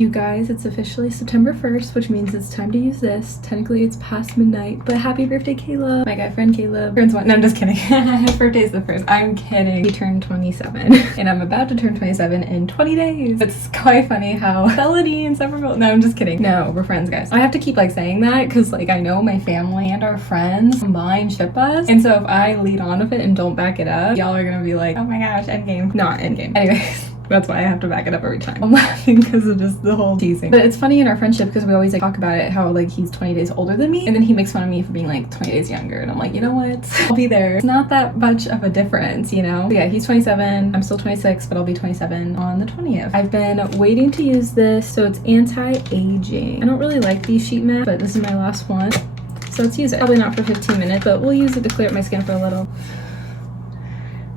You guys, it's officially September 1st, which means it's time to use this. Technically, it's past midnight, but happy birthday, Caleb. My guy friend Caleb turns one. No, I'm just kidding. His birthday's the 1st. I'm kidding. He turned 27, and I'm about to turn 27 in 20 days. It's quite funny how felony inseparable. No, I'm just kidding. No, we're friends, guys. I have to keep like saying that because like I know my family and our friends combined ship us, and so if I lead on with it and don't back it up, y'all are gonna be like, oh my gosh, endgame. Not endgame. Anyways. That's why I have to back it up every time. I'm laughing because of just the whole teasing. But it's funny in our friendship because we always like talk about it, how like he's 20 days older than me, and then he makes fun of me for being like 20 days younger, and I'm like, you know what? I'll be there. It's not that much of a difference, you know? But yeah, he's 27. I'm still 26, but I'll be 27 on the 20th. I've been waiting to use this, so it's anti-aging. I don't really like these sheet masks, but this is my last one. So let's use it. Probably not for 15 minutes, but we'll use it to clear up my skin for a little.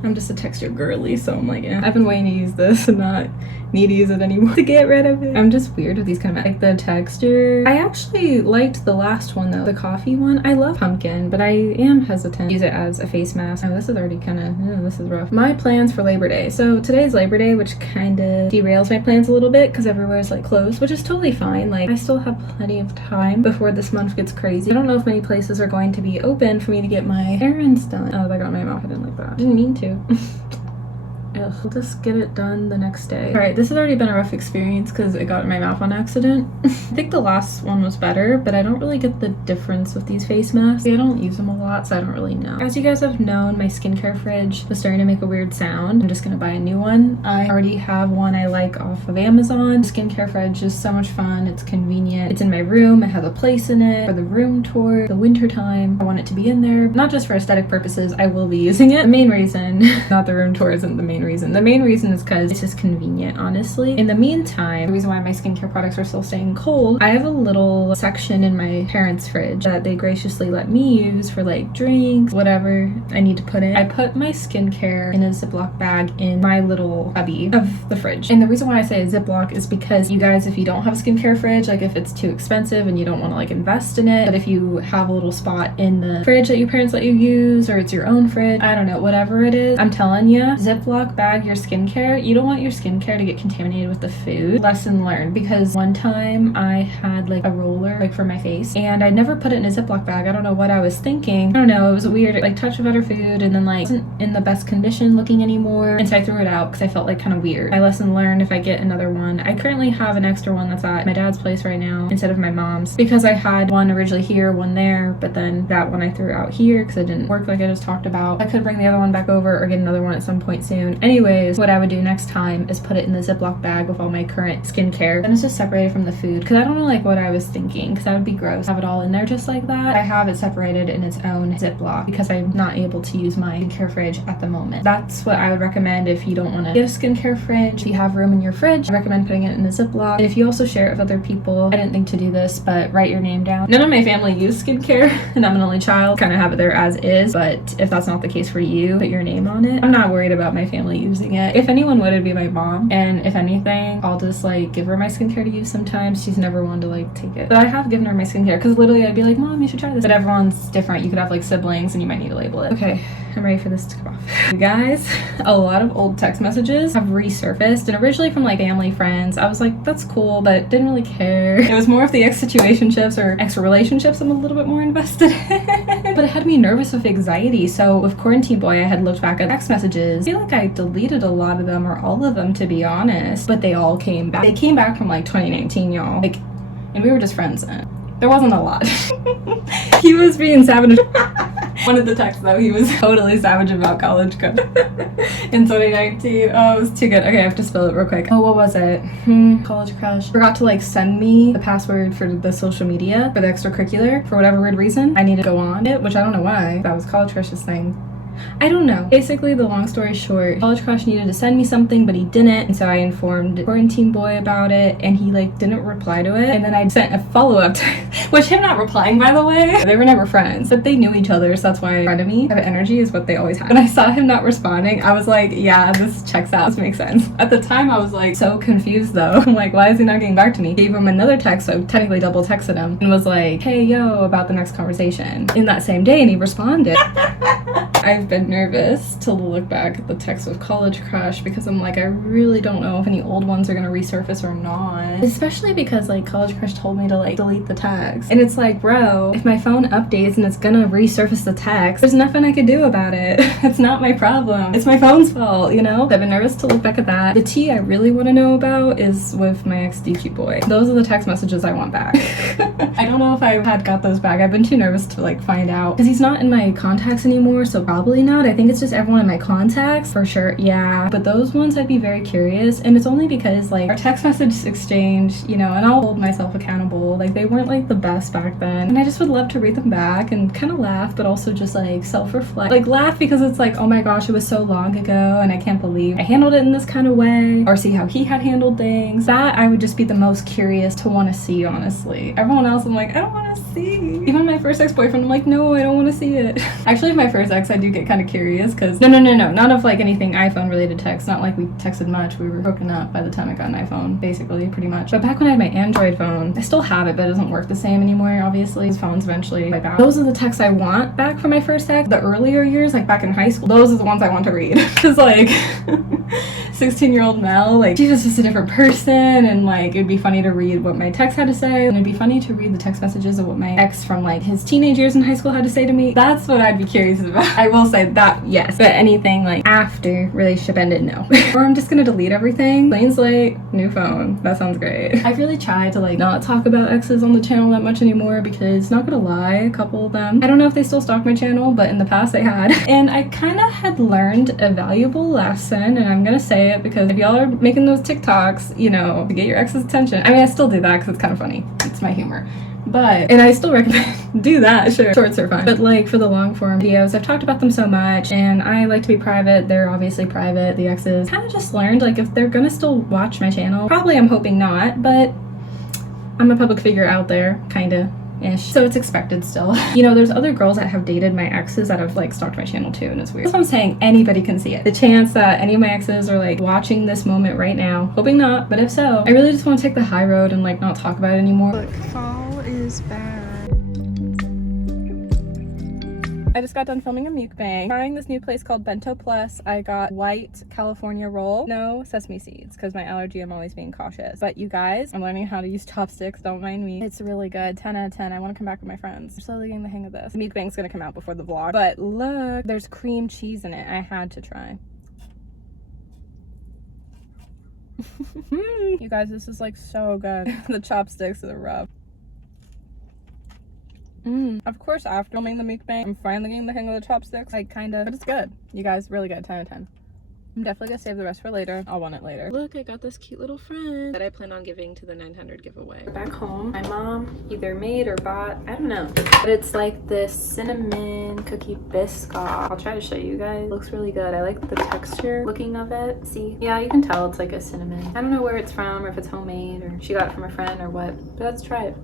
I'm just a texture girly, so I'm like, yeah. I've been waiting to use this and not need to use it anymore to get rid of it. I'm just weird with these kind of, like the texture. I actually liked the last one though, the coffee one. I love pumpkin, but I am hesitant to use it as a face mask. Oh, this is already kind of, this is rough. My plans for Labor Day. So today's Labor Day, which kind of derails my plans a little bit because everywhere's like closed, which is totally fine. Like I still have plenty of time before this month gets crazy. I don't know if many places are going to be open for me to get my errands done. Oh, that got my mouth. I didn't like that. Didn't mean to. Ugh, we'll just get it done the next day. All right, this has already been a rough experience because it got in my mouth on accident. I think the last one was better, but I don't really get the difference with these face masks. I don't use them a lot, so I don't really know. As you guys have known, my skincare fridge was starting to make a weird sound. I'm just gonna buy a new one. I already have one I like off of Amazon. The skincare fridge is so much fun. It's convenient. It's in my room. It has a place in it for the room tour, the winter time. I want it to be in there, not just for aesthetic purposes. I will be using it. The main reason, not the room tour isn't the main reason. The main reason is because it's just convenient, honestly. In the meantime, the reason why my skincare products are still staying cold, I have a little section in my parents' fridge that they graciously let me use for like drinks, whatever I need to put in. I put my skincare in a Ziploc bag in my little cubby of the fridge. And the reason why I say a Ziploc is because you guys, if you don't have a skincare fridge, like if it's too expensive and you don't want to like invest in it, but if you have a little spot in the fridge that your parents let you use, or it's your own fridge, I don't know, whatever it is, I'm telling you, Ziploc bag your skincare. You don't want your skincare to get contaminated with the food. Lesson learned, because one time I had like a roller like for my face and I never put it in a Ziploc bag. I don't know what I was thinking. I don't know, it was weird. It like touched better food and then like wasn't in the best condition looking anymore, and so I threw it out because I felt like kind of weird. My lesson learned, if I get another one, I currently have an extra one that's at my dad's place right now instead of my mom's, because I had one originally here, one there, but then that one I threw out here because it didn't work like I just talked about. I could bring the other one back over or get another one at some point soon. Anyways, what I would do next time is put it in the Ziploc bag with all my current skincare, and it's just separated from the food, because I don't know like what I was thinking, because that would be gross. Have it all in there just like that. I have it separated in its own Ziploc because I'm not able to use my skincare fridge at the moment. That's what I would recommend if you don't want to get a skincare fridge. If you have room in your fridge, I recommend putting it in a Ziploc. And if you also share it with other people, I didn't think to do this, but write your name down. None of my family use skincare and I'm an only child. Kind of have it there as is, but if that's not the case for you, put your name on it. I'm not worried about my family using it. If anyone would, it'd be my mom, and if anything, I'll just like give her my skincare to use sometimes. She's never one to like take it, but I have given her my skincare because literally I'd be like, Mom, you should try this. But everyone's different. You could have like siblings and you might need to label it. Okay, I'm ready for this to come off. You guys, a lot of old text messages have resurfaced, and originally from like family, friends, I was like, that's cool, but didn't really care. It was more of the ex-situationships or ex-relationships I'm a little bit more invested in. But it had me nervous with anxiety. So with Quarantine Boy, I had looked back at text messages. I feel like I deleted a lot of them, or all of them to be honest, but they all came back. They came back from like 2019, y'all. Like, and we were just friends then. There wasn't a lot. He was being savage. One of the texts though, he was totally savage about college code in 2019. Oh, it was too good. Okay, I have to spell it real quick. Oh, what was it? College crush. Forgot to like send me the password for the social media for the extracurricular for whatever weird reason. I need to go on it, which I don't know why. That was college crush's thing. I don't know. Basically, the long story short, college crush needed to send me something, but he didn't, and so I informed Quarantine Boy about it, and he like didn't reply to it, and then I sent a follow-up which him not replying, by the way, they were never friends, but they knew each other, so that's why frenemy of energy is what they always had. When I saw him not responding, I was like, yeah, this checks out. This makes sense. At the time, I was like so confused though. I'm like, why is he not getting back to me? Gave him another text, so I technically double texted him, and was like, hey, yo, about the next conversation in that same day, and he responded. I've been nervous to look back at the text with College Crush because I'm like, I really don't know if any old ones are gonna resurface or not. Especially because like College Crush told me to like delete the text. And it's like, bro, if my phone updates and it's gonna resurface the text, there's nothing I could do about it. It's not my problem. It's my phone's fault, you know? I've been nervous to look back at that. The tea I really want to know about is with my ex DQ boy. Those are the text messages I want back. I don't know if I had got those back. I've been too nervous to like find out because he's not in my contacts anymore, so probably not. I think it's just everyone in my contacts for sure. Yeah, but those ones I'd be very curious, and it's only because like our text message exchange, you know, and I'll hold myself accountable. Like they weren't like the best back then, and I just would love to read them back and kind of laugh, but also just like self-reflect. Like laugh because it's like, oh my gosh, it was so long ago, and I can't believe I handled it in this kind of way, or see how he had handled things. That I would just be the most curious to want to see, honestly. Everyone else, I'm like, I don't want to see. Even my first ex-boyfriend, I'm like, no, I don't want to see it. Actually, my first ex, I do get kind of curious because no, none of like anything iPhone related text. Not like we texted much. We were broken up by the time I got an iPhone, basically, pretty much. But back when I had my Android phone, I still have it, but it doesn't work the same anymore, obviously. His phones eventually wipe out. Those are the texts I want back from my first ex. The earlier years, like back in high school, those are the ones I want to read. Because like 16-year-old Mel, like she was just a different person, and like it'd be funny to read what my text had to say, and it'd be funny to read the text messages of what my ex from like his teenage years in high school had to say to me. That's what I'd be curious about. I will say that, yes, but anything like after relationship ended, no. Or I'm just gonna delete everything, clean slate, new phone. That sounds great. I've really tried to like not talk about exes on the channel that much anymore because, not gonna lie, a couple of them, I don't know if they still stalk my channel, but in the past they had, and I kind of had learned a valuable lesson, and I'm gonna say it because if y'all are making those TikToks, you know, to get your ex's attention, I mean, I still do that because it's kind of funny. It's my humor. But, and I still recommend do that, sure. Shorts are fun. But like for the long form videos, I've talked about them so much, and I like to be private. They're obviously private, the exes. Kind of just learned, like, if they're gonna still watch my channel, probably I'm hoping not, but I'm a public figure out there, kinda. Ish. So it's expected still. You know, there's other girls that have dated my exes that have like stalked my channel too, and it's weird. That's what I'm saying, anybody can see it. The chance that any of my exes are like watching this moment right now, hoping not, but if so, I really just want to take the high road and like not talk about it anymore. Look, fall is bad. I just got done filming a mukbang. Trying this new place called Bento Plus. I got white California roll. No sesame seeds, because my allergy, I'm always being cautious. But you guys, I'm learning how to use chopsticks, don't mind me. It's really good, 10 out of 10. I want to come back with my friends. I'm slowly getting the hang of this. The mukbang's gonna come out before the vlog. But look, there's cream cheese in it. I had to try. You guys, this is like so good. The chopsticks are rough. Of course, after filming the mukbang, I'm finally getting the hang of the chopsticks. Like, kinda, but it's good. You guys, really good, 10 out of 10. I'm definitely gonna save the rest for later. I'll want it later. Look, I got this cute little friend that I plan on giving to the 900 giveaway. Back home, my mom either made or bought, I don't know, but it's like this cinnamon cookie biscuit. I'll try to show you guys. It looks really good. I like the texture looking of it. See, yeah, you can tell it's like a cinnamon. I don't know where it's from, or if it's homemade, or she got it from a friend or what, but let's try it.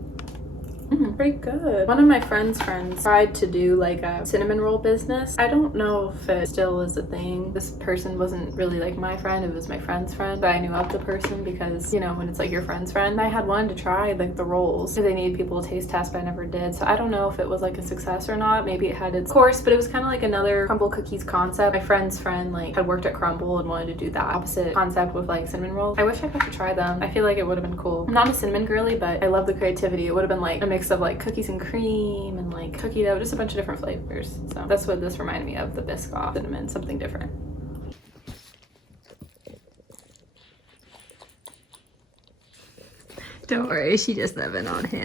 Pretty good. One of my friends tried to do like a cinnamon roll business. I don't know if it still is a thing. This person wasn't really like my friend, it was my friend's friend, but I knew of the person because, you know, when it's like your friend's friend. I had wanted to try like the rolls because they need people to taste test, but I never did. So I don't know if it was like a success or not. Maybe it had its course, but it was kind of like another crumble cookies concept. My friend's friend like had worked at Crumble and wanted to do that opposite concept with like cinnamon rolls. I wish I got to try them. I feel like it would have been cool. I'm not a cinnamon girly, but I love the creativity. It would have been like a mix of like cookies and cream and like cookie dough, just a bunch of different flavors. So that's what this reminded me of, the biscuit cinnamon, something different. Don't worry, she just living on him.